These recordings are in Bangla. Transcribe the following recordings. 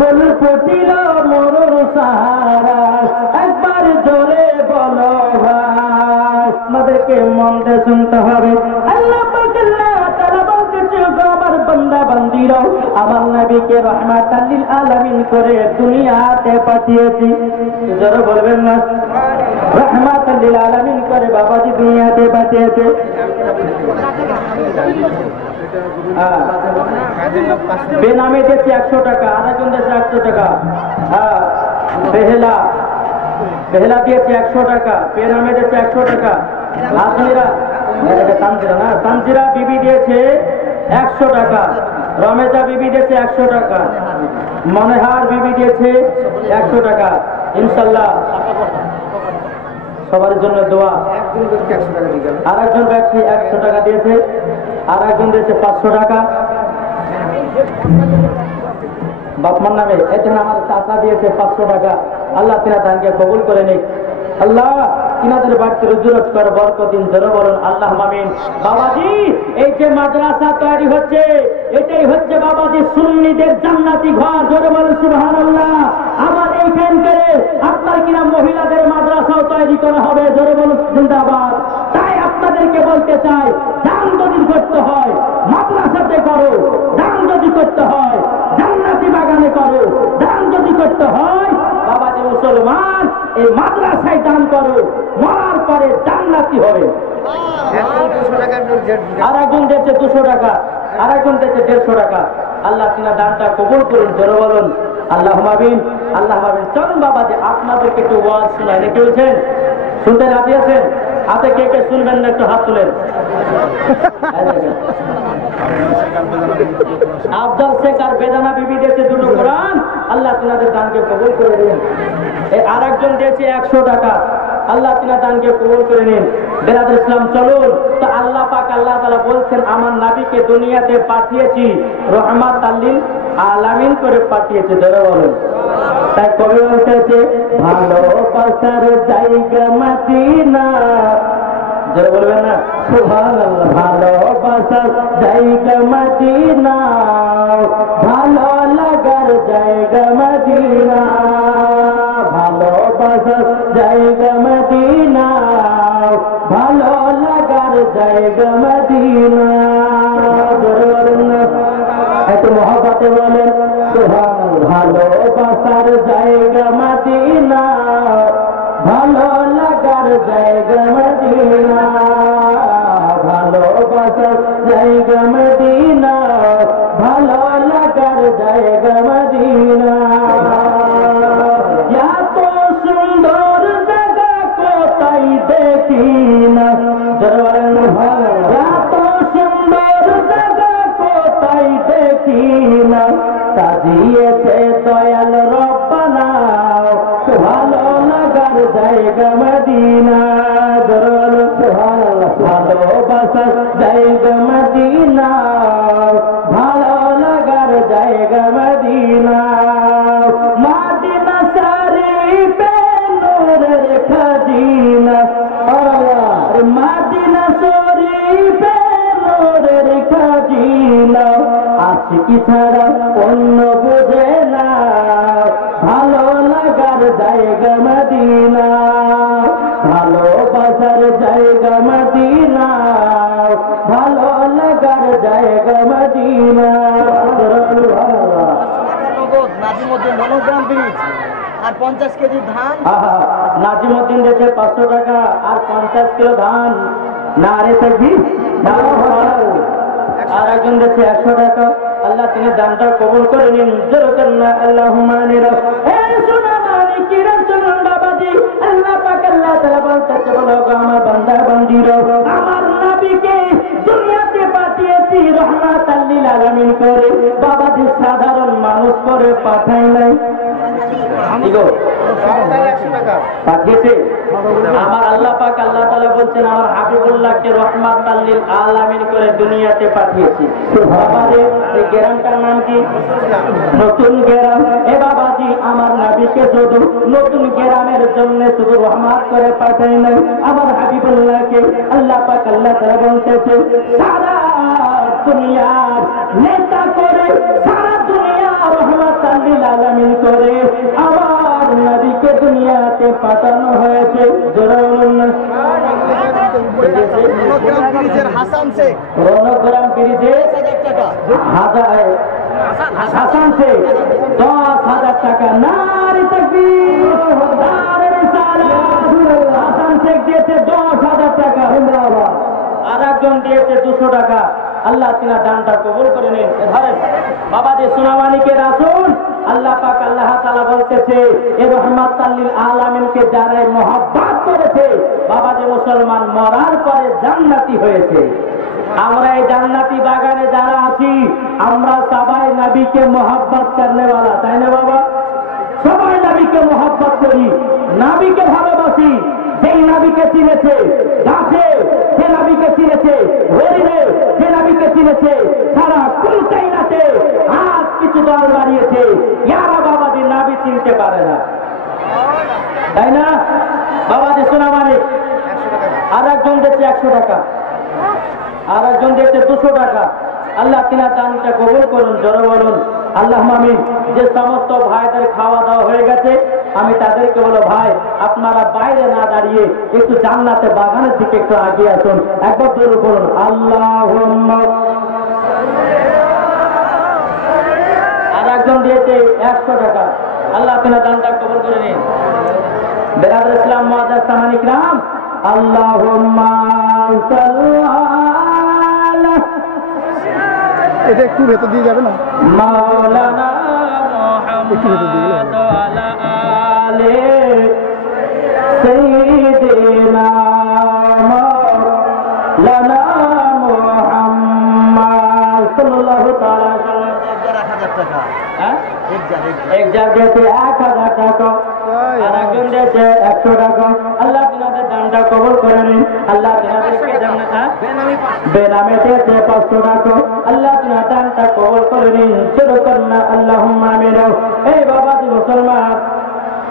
ফুল ফুটিল মরুর সাহারা, একবার জোরে বলো ভাই। আমাদেরকে মন দিয়ে শুনতে হবে। আল্লাহ পাক আল্লাহ তাআলা বলতেছে, আমার বান্দা বান্দীরা, আমার নবীকে রাহমাতাল লিল আলামিন করে দুনিয়াতে পাঠিয়েছি। যারা বলবেন না রাহমাতাল লিল আলামিন করে বাবাজি দুনিয়াতে পাঠিয়েছে। বেনামে দিয়েছে 100 টাকা, আরেকজন দিয়েছে 100 টাকা। হ্যাঁ, বেহেলা দিয়েছে 100 টাকা, বেনামে দিয়েছে 100 টাকা। তানজিরা বিবি দিয়েছে 100 টাকা, রমেজা বিবি দিয়েছে 100 টাকা, মনেহার বিবি দিয়েছে 100 টাকা। ইনশাল্লাহ সবার জন্য দোয়া। আর একজন ব্যক্তি 100 টাকা দিয়েছে, আর একজন দিয়েছে 500 টাকা বাপমার নামে। এখানে আমার চাচা দিয়েছে 500 টাকা। আল্লাহ তিনা দানকে কবুল করে নিক। আল্লাহ তিনাদের বাড়িতে রুজুরত কর, বরকতিন জোরে বলুন আল্লাহ আমিন। বাবাজি, এই যে মাদ্রাসা তৈরি হচ্ছে, এটাই হচ্ছে বাবাজি সুন্নিদের জান্নাতি ঘর। জোরে বলুন সুবহানাল্লাহ। আবার এইখানকারে আপনার কিনা মহিলাদের মাদ্রাসাও তৈরি করা হবে। জোরে বলুন জিন্দাবাদ। তাই আপনাদেরকে বলতে চাই, দান যদি করতে হয় মাদ্রাসাতে করো, দান যদি করতে হয় জান্নাতি বাগানে করো, দান যদি করতে হয় বাবাজি মুসলমান এই মাদ্রাসায় দান করো, মরার পরে জান্নাতি হবে। আর একজন দিয়েছে 200 টাকা, আর একজন দিয়েছে 150 টাকা। আল্লাহ তিনা দানটা কবুল করুন। জোরে বলুন আল্লাহ আমিন, আল্লাহ আমিন। চলুন বাবাজি আপনাদেরকে একটু ওয়াজ শোনাই। নাকি বলছেন? শুনতে রাজি আছেন? হাতে কে কে শুনবেন না একটু হাত তুলেন। আফজাল শেখ আর বেদানা বিবি দিয়েছে 2টো কোরআন। আল্লাহ তিনাদের দানকে কবুল করে দিন। আর একজন দিয়েছে 100 টাকা। আল্লাহ তিনার দানকে কবুল করে নিন। বেরাদুল ইসলাম চলুন। তো আল্লাহ পাক আল্লাহ তাআলা বলছেন, আমার নবীকে দুনিয়াতে পাঠিয়েছি রাহমাতাল লিল আলামিন করে পাঠিয়েছে। জোরে বলুন। তাই কবি বলতেছে, ভালোবাসার জায়গা মদিনা। জোরে বলবেন না সুবহানাল্লাহ। ভালোবাসার জায়গা মদিনা, ভালো লাগার জায়গা মদিনা, ভালোবাসার জায়গা মদিনা, ভালো লাগার জায়গা মদিনা। জোরে বলুন না একটু মহব্বতে বলেন সুবহানাল্লাহ। ভালোবাসার জায়গা মদিনা, ভালো লাগার জায়গা মদিনা, ভালোবাসার জায়গা মদিনা, ভালো লাগার জায়গা মদিনা। এত সুন্দর জায়গা কোথায় দেখি না। এত সুন্দর জায়গা কোথায় দেখি না, সাজিয়েছে দয়াল রব্বানা, ভালো লাগার জায়গা মদিনা। ভালোবাসার জায়গা মদিনা, ভালো লাগার জায়গা মদিনা, মদিনা শরীফে নূরের খাজিনা, মদিনা শরীফে নূরের খাজিনা, আশিকি ছাড়া অন্য বুঝে না, ভালো লাগার জায়গা মদিনা, ভালোবাসার জায়গা মদিনা, ভালো লাগার জায়গা মদিনা। নাজিমউদ্দিন মনোগ্রাম ব্রিজ আর 50 কেজি ধান। নাজিমউদ্দিন দিয়েছে 500 টাকা আর 50 কিলো ধান। নারে তাকবীর। আর একজন দিয়েছে 100 টাকা। আল্লাহ তিনি দানটা কবুল করে নিন। জোরে করুন আল্লাহুম্মা আমিন। আল্লাহ পাক আল্লাহ তাআলা বলতেছে, বলো আমার বান্দা বান্দীরা, আমার নবীকে দুনিয়াতে পাঠিয়েছি রাহমাতাল লিল আলামিন করে, বাবাজি সাধারণ মানুষ করে পাঠাই নাই। পাঠিয়েছে আমার আল্লাহ পাক আল্লাহ তাআলা বলছেন, আমার হাবিবুল্লাহকে রাহমাতাল লিল আলামিন করে দুনিয়াতে পাঠিয়েছি। বাবাজি এই গ্রামটার নাম কি? নতুন গ্রাম। এ বাবাজি আমার নবীকে শুধু নতুন গ্রামের জন্য শুধু রহমত করে পাঠাই নাই, আমার হাবিবুল্লাহকে আল্লাহ পাক আল্লাহ তাআলা বলতেছে, সারা দুনিয়ার নেতা করে, সারা দুনিয়া রাহমাতাল লিল আলামিন করে আমার নবীকে দুনিয়াতে পাঠানো হয়েছে। জোরে বলুন না। রণগ্রাম ব্রিজের হাসান শেখ রণগ্রাম ব্রিজে 10,000 টাকা। হাসান শেখ 10,000 টাকা। নারে তাকবীর, নারে রিসালাত। হাসান শেখ দিয়েছে 10,000 টাকা। আর একজন দিয়েছে 200 টাকা। আল্লাহ তিনা দানটা কবুল করে নিন। ধরেন বাবাজি সোনামানিকের রাসূল আল্লাহ পাক আল্লাহ তাআলা বলতেছে এ রাহমাতাল লিল আলামিনকে যারা মহব্বত করেছে বাবাজি মুসলমান মরার পরে জান্নাতি হয়েছে। আমরা এই জান্নাতি বাগানে যারা আছি আমরা সবাই নবীকে মহব্বত করনে वाला, তাই না বাবা? সবাই নবীকে মহব্বত করি, নবীকে ভালোবাসি। যেই নবীকে চিনেছে গাছে, যে নবীকে চিনেছে হরিণে, যে নবীকে চিনেছে সারা কুলকাইনাতে আজ কিছু দল বাড়িয়েছে ইয়ারা বাবাজি নবী চিনতে পারে না, তাই না বাবাজি? সোনামানি আর একজন দিয়েছে 100 টাকা, আর একজন দিয়েছে 200 টাকা। আল্লাহ তিনা দানটা কবুল করুন। জোরে বলুন আল্লাহ আমিন। যে সমস্ত ভাইদের খাওয়া দাওয়া হয়ে গেছে আমি তাদেরকে বলো ভাই আপনারা বাইরে না দাঁড়িয়ে একটু জান্নাতে বাগানের দিকে একটু আগিয়ে আসুন। একবার জোরে বলুন আল্লাহুম্মা। আর একজন দিয়েছে 100 টাকা। আল্লাহ তিনা দানটা কবুল করে নিন। বেরাদুল ইসলাম মুআজ্জাজ সামানি کرام আল্লাহুম্মা সাল্লি আলা, এটা একটু ভেতর দিয়ে যাবে না? মাওলানা মুহাম্মদ ওয়ালা আলে সাইয়্যিদিনা মাওলানা মুহাম্মদ সাল্লাল্লাহু তাআলা আলাইহি ওয়াসাল্লাম। 1,000 টাকা। হ্যাঁ এক এক জায়গাতে 1000 টাকা, আর একজন দিয়েছে 100 টাকা। আল্লাহ তিনাদের দানটা কবুল করে নিন। আল্লাহ তিনাদেরকে জান্নাত বেনামে দিয়েছে 500 টাকা। আল্লাহ তিনার দানটা কবুল করে নিন। যেরকম না আল্লাহুম্মা আমিন। এই বাবাজি মুসলমান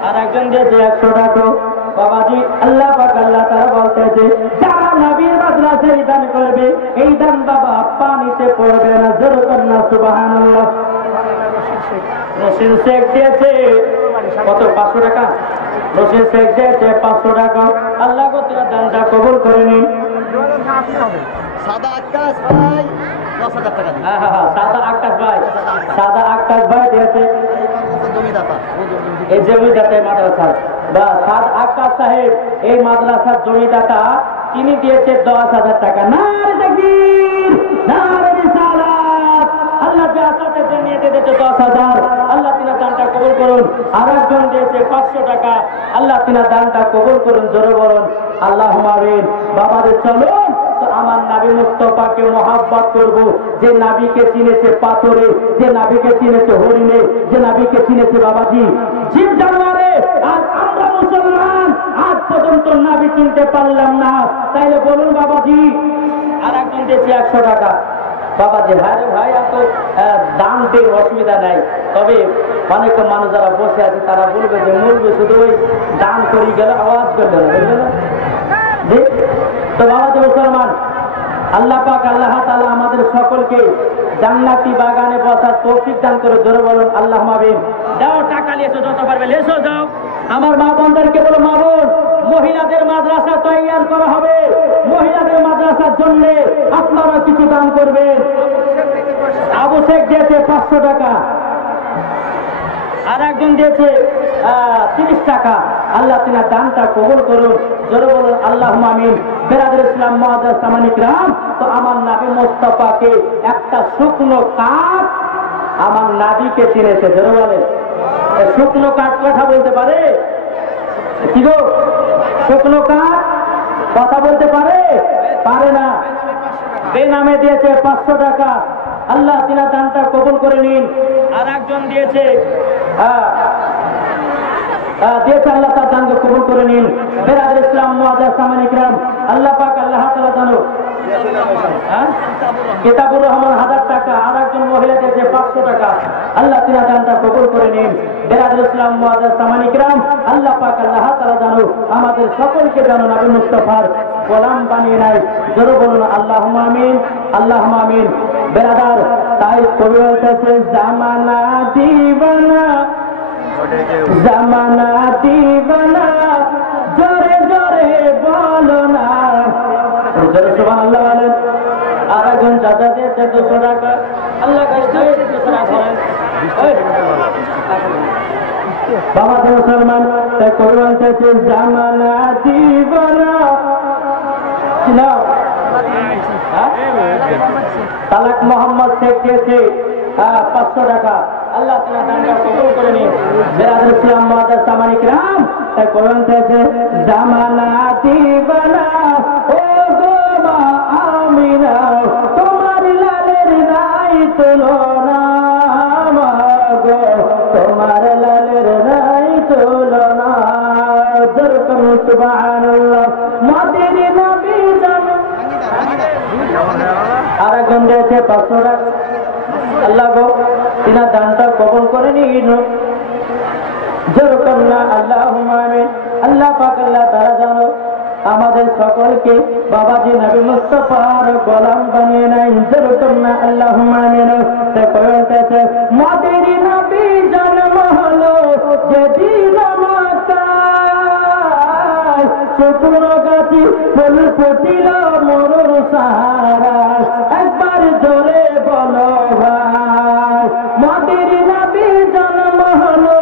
আর একজন দিয়েছে 100 টাকা। বাবাজি আল্লাহ পাক আল্লাহ তাআলা বলতেছে যারা নবীর মাদ্রাসায় দান করবে এই দান বাবা পানিতে পড়বে না। যেরকম না সুবহানাল্লাহ। রশিদ শেখ দিয়েছে কত? 500 টাকা। রশিদ শেখ দিয়েছে 500 টাকা। আল্লাহ তাআলা দানটা কবুল করে নিন। সাদা আকাশ ভাই 10,000 টাকা দিন। হ্যাঁ হ্যাঁ হ্যাঁ, সাদা আকাশ ভাই, সাদা আকাশ ভাই দিয়েছে। এই মাদ্রাসার জমিদাতা। এই জমিদাতা মাদ্রাসার বা সাদ আকাশ সাহেব এই মাদ্রাসার জমিদাতা, তিনি দিয়েছে 10,000 টাকা। নারে তাকবীর, নারে রিসালাত। আল্লাহ যে আসাতে জানিয়ে দিয়েছে 10,000। আল্লাহ তিনা দানটা কবুল করুন। আর একজন দিয়েছে 500 টাকা। আল্লাহ তিনা দানটা কবুল করুন। জোরে বলুন আল্লাহুম্মা আমিন। বাবারে চলুন তো আমার নবী মুস্তাফাকে মহব্বত করব। যে নবীকে চিনেছে পাথরে, যে নবীকে চিনেছে হরিণে, যে নবীকে চিনেছে বাবাজি জীব জানোয়ারে। আর আমরা মুসলমান আজ পর্যন্ত নবী চিনতে পারলাম না। তাইলে বলুন বাবাজি। আর একজন দিয়েছে 100 টাকা। বাবাজি হ্যাঁ রে ভাই এত দান দিয়ে অসুবিধা নাই, তবে অনেক মানুষ যারা বসে আছে তারা বলবে যে মুরগি শুধু ওই দান করি গেল আওয়াজ করবে না, বুঝবে না? জি তো বাবাজি মুসলমান আল্লাহ পাক আল্লাহ তাআলা আমাদের সকলকে জান্নাতি বাগানে বসার তৌফিক দান করে। জোরে বলুন আল্লাহুম্মা আমিন। যাও টাকা নিয়ে এসো, যত পারবে এসো যাও। আমার মা বোনদেরকে বলো মা বোন মহিলাদের মাদ্রাসা তৈরি করা হবে। মহিলাদের মাদ্রাসার জন্য আপনারা কিছু দান করবেন। আবু শেখ দিয়েছে 500 টাকা। আর একজন দিয়েছে 30 টাকা। আল্লাহ তিনার দানটা কবুল করুন। জোরে বলুন আল্লাহুম্মা আমিন। বেরাদুল ইসলাম মুআজ্জাজ সামানি کرام তো আমার নবী মুস্তাফাকে একটা শুকনো কাঠ আমার নবীকে চিনেছে। জোরে বলেন শুকনো কাঠ কথা বলতে পারে? কি গো শুকনো কাঠ কথা বলতে পারে? পারে না। বেনামে দিয়েছে 500 টাকা। আল্লাহ তিনার দানটা কবুল করে নিন। আর একজন দিয়েছে আল্লাহ তার দানকে কবুল করে নিন। বেরাদুল ইসলাম মুআজ্জাজ সামানি کرام আল্লাহ পাক আল্লাহ তাআলা জানো কিতাবুর রহমান 1000 টাকা। আর একজন মহিলা দিয়েছে 500 টাকা। আল্লাহ তিনার দানটা কবুল করে নিন। বেরাদুল ইসলাম মুআজ্জাজ সামানি کرام আল্লাহ পাক আল্লাহ তাআলা জানো আমাদের সকলকে জানো নবী মুস্তাফার গোলাম বানিয়ে নাই। জোরে বলুন আল্লাহুম্মা আমিন, আল্লাহুম্মা আমিন। বেরাদার তাই কবি বলতেছে জামানা দিবানা জামানা দিবানা জোরে জোরে বলো না জোরে সুবহানাল্লাহ বলেন। আর একজন চাচা দিয়েছে 200 টাকা আল্লাহ কাছে 200 টাকা ধরেন বাবা যে মুসলমান তাই কবি বলতেছে জামানা দিবানা না তালাক মোহাম্মদ শেখ দিয়েছে 500 টাকা আল্লাহ তাআলা দানটা কবুল করে নিন। বেরাদর ইসলাম মুআদ্দাস সামানি کرام তাই কোরআন থেকে জামানা দিবানা ও গো মা আমিনা তোমার লালের নাই তুলনা মা গো তোমার লালের নাই তুলনা জরকম সুবহানাল্লাহ মাদের নবী জান আর একজন দিয়েছে 500 টাকা আল্লাহ গো তিনা দানটা কবুল করে নিন। যেরকম না আল্লাহুম্মা আমিন। আল্লাহ পাক আল্লাহ তাআলা জানো আমাদের সকলকে বাবাজি নবী মুস্তাফার গোলাম বানিয়ে নেন। যেরকম না আল্লাহুম্মা আমিন। তাই কয়েছে মাদের নবী জন্ম হলো যেদিন মক্কায় শুকনো গাছি ফুল ফুটিল মরুর সাহারা একবার জোরে বলো ভাই মাদের নবী জন্ম হলো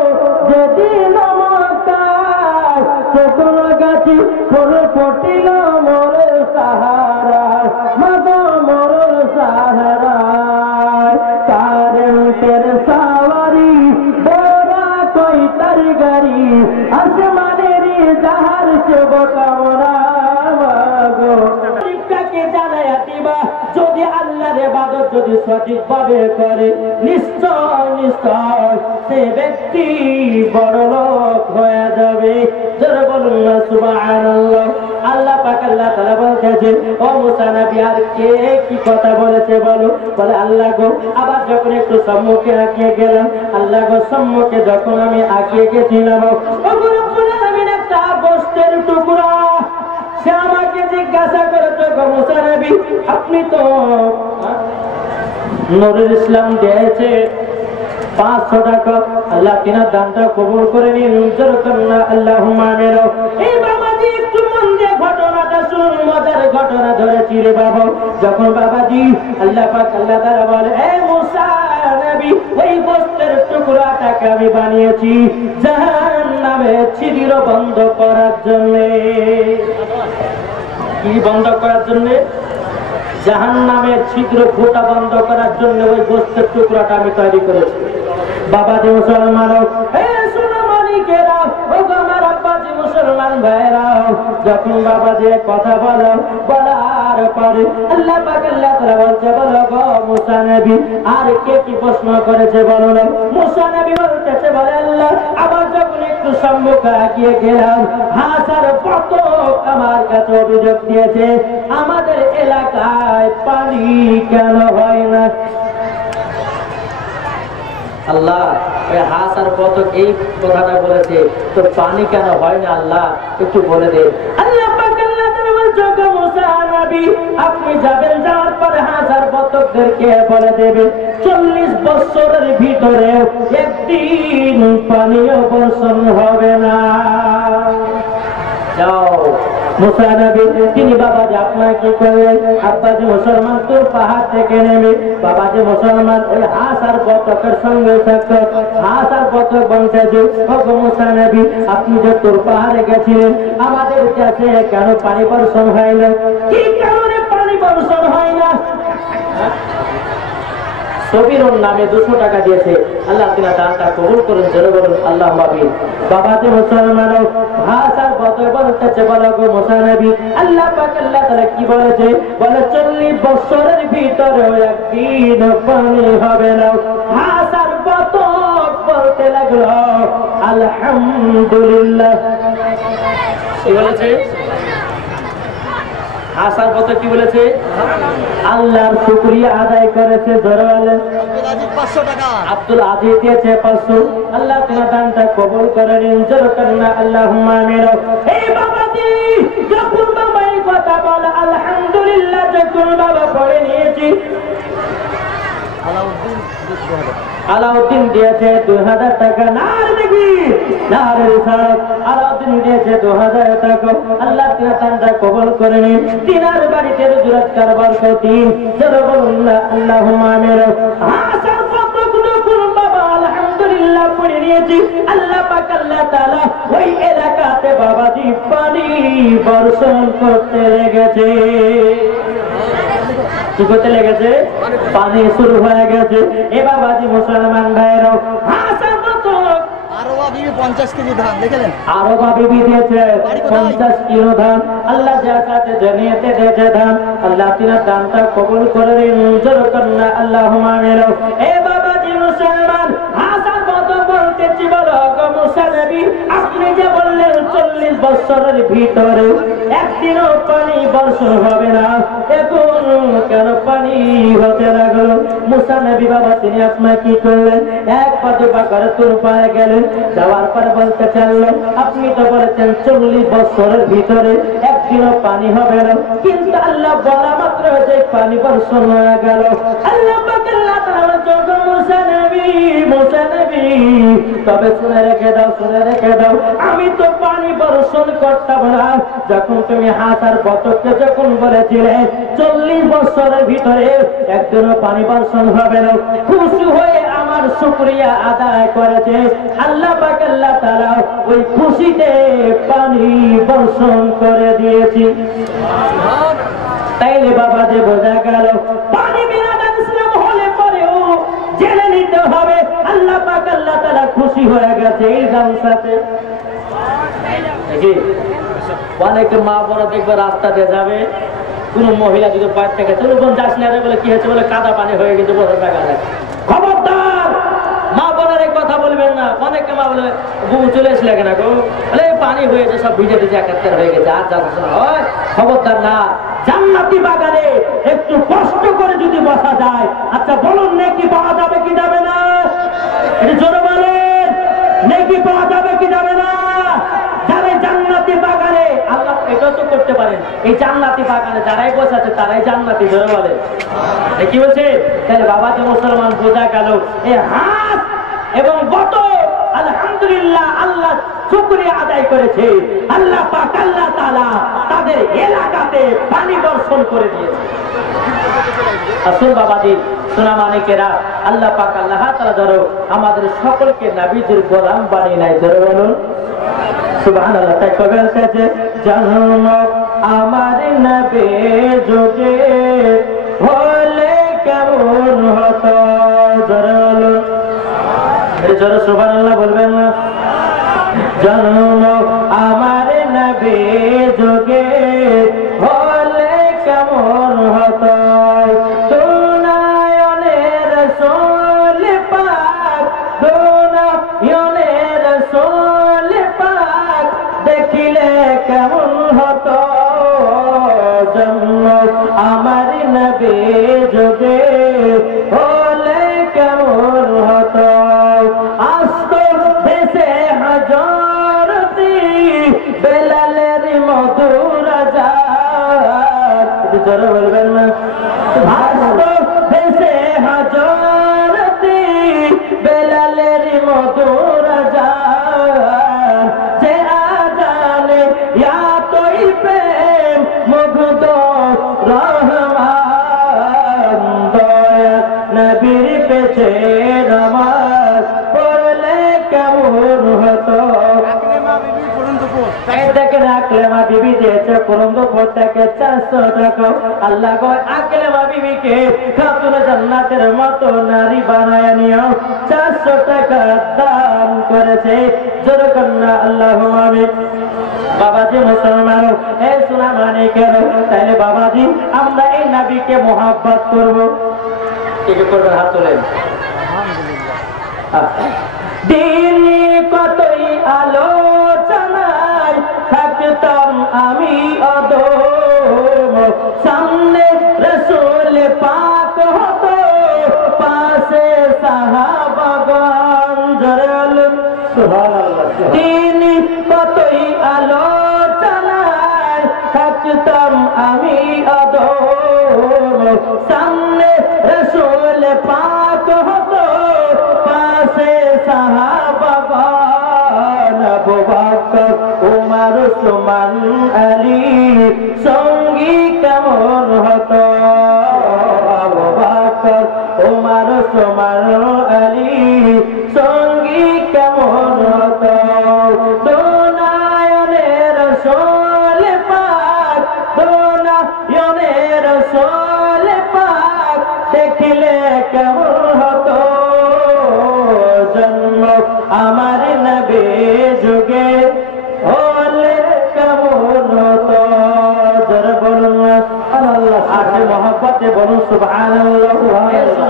যেদিন মক্কায় শুকনো গাছি ফুল ফুটিল মরুর সাহারা মাগো মরুর সাহারা কারেন্টের সাওয়ারি বোরা কই তার গাড়ি আসমানের জাহার সে বোকামরা মাগো কে জানায়া দিবা যদি আল্লাহর ইবাদত যদি সঠিকভাবে করে নিশ্চয় নিশ্চয় সে ব্যক্তি বড় লোক হয়ে যাবে। জোরে বলুন না সুবহানাল্লাহ। আল্লাহ পাক আল্লাহ তাআলা বলতেছে ও মুসা নবী আর কে কি কথা বলেছে বলো বলে আল্লাহ গো আবার যখন একটু সম্মুখে আগিয়ে গেলাম আল্লাহ গো সম্মুখে যখন আমি আগিয়ে গেছিলাম একটা গোশতের টুকরা সে আমাকে জিজ্ঞাসা করেছে গো মুসা নবী আপনি তো নুরুল ইসলাম দিয়েছে 500 টাকা আল্লাহ তিনার দানটা কবুল করে নিন। যেরকম না আল্লাহুম্মা আমিন। এই বাবাজি একটু মন দিয়ে ঘটনাটা শুনুন মজার ঘটনা ধরেছি রে বাবা। যখন বাবাজি আল্লাহ পাক আল্লাহ তাআলা বলে এ মুসা নবী ওই গোশতের টুকরাটাকে আমি বানিয়েছি জাহান্নামে ছিদ্র বন্ধ করার জন্য। কি বন্ধ করার জন্য? জাহান্নামের ছিদ্র ফুটা বন্ধ করার জন্য ওই গোশতের টুকরাটা আমি তৈরি করেছি। বাবাজি মুসলমান সোনামানিকেরা ও আমার আব্বাজি মুসলমান ভাইরা যখন বাবাজি কথা বলো বলার পরে আল্লাহ পাক আল্লাহ তাআলা বলছে বলো গো মুসা নবী আর কে কি প্রশ্ন করেছে বলো না। মুসা নবী বলতেছে বলে আল্লাহ আবার যখন একটু সম্মুখে আগিয়ে গেলাম হাজার কত আমার কাছে অভিযোগ দিয়েছে আমাদের এলাকায় পানি কেন হয় না। আল্লাহ ওই হাঁস আর বতক এই কথাটা বলেছে তো পানি কেন হয় না আল্লাহ একটু বলে দে। আল্লাহ পাক আল্লাহ তাআলা বলছে গো মুসা নবী আপনি যাবেন যাওয়ার পরে হাঁস আর বতকদেরকে বলে দেবে 40 বছরের ভিতরে একদিন পানিও বর্ষণ হবে না। যাও মুসা নবী তিনি বাবাজি আপনার কি করলেন আব্বাজি মুসলমান তোর পাহাড় থেকে নেমে বাবাজি মুসলমান ওই হাঁস আর বতকের সঙ্গে থাকতো হাঁস আর বতক বলতেছে ওগো মুসা নবী আপনি যে তোর পাহাড়ে গেছিলেন আমাদের কাছে কেন পানি বর্ষণ হয় না? কি কারণে পানি বর্ষণ হয় না? সবিরুন নামে 200 টাকা দিয়েছে আল্লাহ তাআলা দানটা কবুল করুন। জোরে বলুন আল্লাহুম্মা আমিন। বাবাজি মুসলমান ভাষা কত বলতেছে বলো গো মুসা নবী আল্লাহ পাক আল্লাহ তাআলা কি বলেছে বলে 40 বছরের ভিতরে একদিন পানি হবে না। হাসার বতক বলতে লাগলো আলহামদুলিল্লাহ। কি বলেছে? হাসার বতক কি বলেছে? আল্লাহর শুকরিয়া আদায় করেছে। জোরে বলেন আব্দুল আজিজ দিয়েছে 500 আল্লাহ তোমার দানটা কবুল করে নিন। জোরে করেন আল্লাহুম্মা আমিন। এই বাবাজি যখন বাবা এই কথা বলে আলহামদুলিল্লাহ যখন বাবা পড়ে নিয়েছি আলাউদ্দিন 2000 আলাউদ্দিন দিয়েছে 2000 টাকা। নার দেখি নার রিসালাত। আলাউদ্দিন দিয়েছে 2000 টাকা। আল্লাহ তিনার কবুল করে নিন। তিনার বাড়িতে রোজগার বরকতি যারা বলুন না আল্লাহুম্মা আমিন। হাসান কতগুলো কোন বাবা আলহামদুলিল্লাহ পড়ে নিয়েছি। আল্লাহ পাক আল্লাহ তাআলা ওই এলাকাতে বাবাজি পানি বর্ষণ করতে লেগেছে। কি করতে লেগেছে? পানি শুরু হয়ে গেছে। এ বাবাজি মুসলমান ভাইরা আরো বিবি 50 কেজি ধান দেখলেন, আরো বিবি দিয়েছে 50 কিলো ধান। আল্লাহ জাকাতে জানিয়েতে দিয়েছে ধান। আল্লাহ তিনার দানটা কবুল করে দিন। জোর কন্না আল্লাহুম্মা আমিন। এ বাবাজি মুসলমান হাসান কত বলতেছি বলো গো মুসা নবী, আপনি যে বললেন 40 বছরের ভিতরে একদিনও পানি বর্ষণ হবে না, এখন কেন পানি হতে লাগলো? মুসা নবী বাবা তিনি আপনার কি করলেন? এক পাশে বাকারে তোর পায়ে গেলেন, যাওয়ার পরে বলতে চাইলেন আপনি তো বলেছেন 40 বছরের ভিতরে একদিনও পানি হবে না, কিন্তু আল্লাহ বলা মাত্র যে পানি বর্ষণ হয়ে গেল। আল্লাহ পাক আল্লাহ তাআলা যোগ মুসা নবী তবে শুনে রেখে দাও, শুনে রেখে দাও, আমি তো পানি বর্ষণ করতাম না যখন তুমি হাসার বতককে যখন বলেছিলে 40 বছরের ভিতরে একদিনও পানি বর্ষণ হবে না। খুশি হয়ে আমার শুকরিয়া আদায় করেছে আল্লাহ পাক আল্লাহ তাআলা, ওই খুশিতে পানি বর্ষণ করে দিয়েছি। তাইলে বাবা যে বোঝা গেল পানি বিনা ইসলাম হলে পরেও জেনে নিতে হবে আল্লাহ পাক আল্লাহ তাআলা খুশি হয়ে গেছে এই গামছাতে। অনেকে মা বড় দেখবে রাস্তা দিয়ে যাবে, কোন মহিলা যদি বাইর থেকে চলো বোন যাস না বলে কি হয়েছে বলে কাদা পানি হয়ে গেছে বড় জায়গা। খবরদার মা বোনের কথা বলবেন না। অনেকে মা বলে বউ চলে এসলে কেন গো, বলে পানি হয়েছে সব ভিজে ভিজে একাত্তর হয়ে গেছে আর যাচ্ছে না। হয় খবরদার না। জান্নাতি বাগানে একটু কষ্ট করে যদি বসা যায়, আচ্ছা বলুন নেকি পাওয়া যাবে কি যাবে না? এটা জোরে বলেন, নেকি পাওয়া যাবে কি যাবে না? যারা জান্নাতি বাগানে আল্লাহ এটা তো করতে পারেন, এই জান্নাতি বাগানে যারাই বসে আছে তারাই জান্নাতি। জোরে বলে কি বলছে? তাহলে বাবা যে মুসলমান বোঝা গেল এই হাত এবং বত আলহামদুলিল্লাহ আল্লাহ শুকরিয়া আদায় করেছে। আল্লাহ পাক আল্লাহ তাআলা তাদের এলাকাতে পানি বর্ষণ করে দিয়েছে। আসুন বাবাজি সোনা মানিকেরা, আল্লাহ পাক আল্লাহ তাআলা ধরো আমাদের সকলকে নবীজির গোলাম বানিয়ে নাই। ধরো বলুন সুবহানাল্লাহ। তাই কবে আছে জন্ম আমার নবী যুগে হলে কেমন হতো? ধরো বলুন, জোরে সুবহানাল্লাহ বলবেন না? জন্ম আমার নবী যুগে হলে কেমন হতো? দুনায়নের রাসূল পাক, দুনায়নের রাসূল পাক দেখিলে কেমন হতো? জন্ম আমার নবী যুগে হলে কেমন হতো? বেলালের মধুর আজাদ, জোরে বলবেন না? দেশে হাজারতি বেলালের মধুর আজাদ, যে আজানে এতই প্রেম মুগ্ধ রহমান, দয়া নবীর পেছে নামাজ পড়লে কেমন হতো? আকলেমা বিবি দিয়েছে করন্দপুর থেকে 400 টাকা। আল্লাহ কয় আকলেমা বিবিকে খাতুনে জান্নাতের মতো নারী বানায় নিও, 400 টাকা দান করেছে। জোরে কন্যা আল্লাহুম্মা আমিন। বাবাজি মুসলমান এ সোনা মানিকের, তাইলে বাবাজি আমরা এই নবীকে মোহাব্বত করব। কি করবেন? হাত তোলেন। দিন কতই আলোচনায় থাকতাম আমি অদম, সামনে রাসূল পাক হতো পাশে সাহাবাগণ। জোরে বলুন সুবহানাল্লাহ। দিন কতই আলোচনায় থাকতাম আমি অদম, সামনে রাসূল রসুলে পাক হতো পাশে সাহাবাগণ আবু বকর উমর উসমান আলী সঙ্গী কেমন হতো আবু বকর উমর উসমান আলী সঙ্গী কেমন হতো দোনায়নের রসুল পাক দোনায়নের রসুল পাক দেখিলে কেমন হতো জন্ম আমার নবী যুগে হলে কেমন হতো জোরে বলুন আল্লাহ আশে মহব্বতে বলুন সুবহানাল্লাহ সুবহানাল্লাহ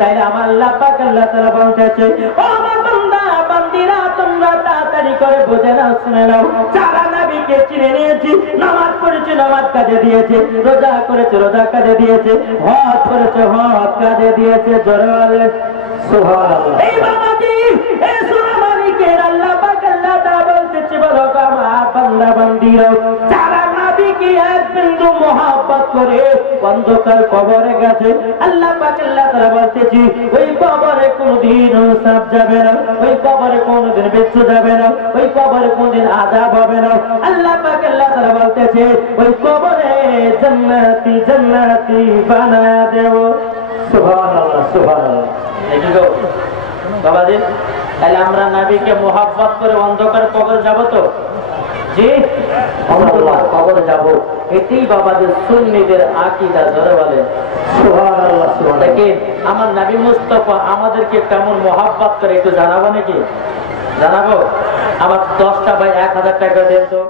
তাই আমার আল্লাহ পাক আল্লাহ তাআলা বলতেছে ও আমার বান্দা বান্দিরা তোমরা তাড়াতাড়ি করে বুঝে নাও শুনে নাও যারা নবীকে চিনে নিয়েছি নামাজ পড়েছে নামাজ কাজে দিয়েছে রোজা করেছে রোজা কাজে দিয়েছে হজ করেছে হজ কাজে দিয়েছে জোরে বলেন সুবহানাল্লাহ এই বাবাজি এই সূরা মালিকের আল্লাহ পাক আল্লাহ তাআলা বলতেছে বলো আমার বান্দা বান্দিরা যারা নবীকে এক বিন্দু মহব্বত করে অন্ধকার কবরে গেছে আল্লাহ পাক আল্লাহ তাআলা বলতেছে ওই কবরে কোনদিন সাপ যাবে না ওই কবরে কোনদিন বিচ্ছু যাবে না ওই কবরে কোনদিন আযাব হবে না আল্লাহ পাক আল্লাহ তাআলা বলতেছে ওই কবরে জান্নাতি জান্নাতি বানায়া দেব সুবহানাল্লাহ সুবহানাল্লাহ দেখো বাবাজি তাহলে আমরা নবীকে মহব্বত করে অন্ধকার কবরে যাব তো জি অন্ধকার কবরে যাব এটাই বাবাদের সুন্নিদের আকীদা জোরে বলেন সুবহানাল্লাহ সুবহানাল্লাহ দেখেন আমার নবী মুস্তাফা আমাদেরকে কেমন মহব্বত করে একটু জানাবো নাকি জানাবো আমার 10টা ভাই 1000 টাকা দেন তো